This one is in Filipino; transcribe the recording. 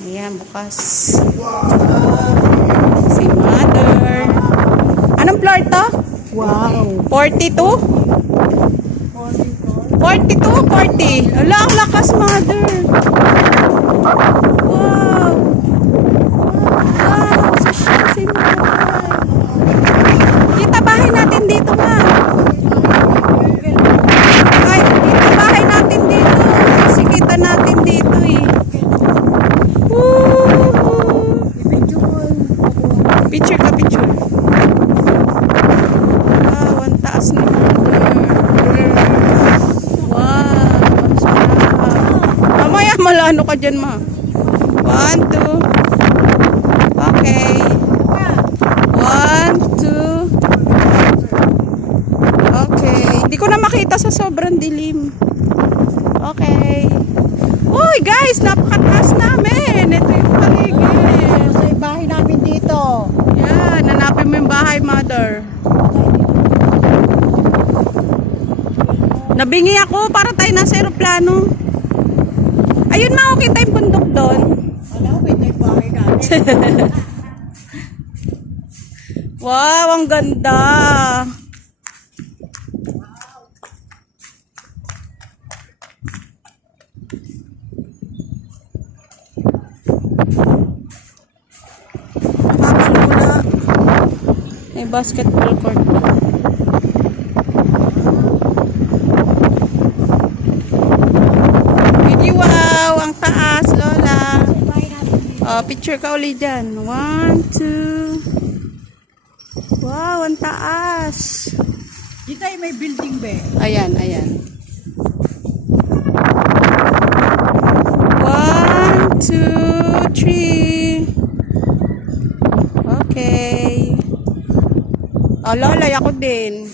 Ayan, bukas. Si mother. Anong floor to? Wow. 42? 42, 40. Ala, ang lakas, mother. Wow. Wow, sa siya si mother. Kita bahay natin dito, ma. Ay, kita bahay natin dito. Kasi kita natin dito, eh. Picture ka, picture. Wow, ang taas ni mother. Wow, sarap. Mamaya malano ka dyan, ma. 1, 2. Okay. 1, 2. Okay. Hindi ko na makita sa sobrang dilim. Okay. Uy, guys, napakataas namin. Ito yung paligid. Sa bahay namin dito. Yan, hanapin mo yung bahay, mother. Nabingi ako para tayo nasa aeroplano. Ayun, ma, okay tayong bundok doon. Wala, wait na yung bahay namin. Wow, ang ganda. Mapapalula. May basketball court. Video, wow, ang taas, Lola. Oh, picture ka ulit dyan. 1, 2. Wow, ang taas. Dito ay may building ba? Ayan, ayan. 1, 2, 3. Okay. Oh, Lola, ako din.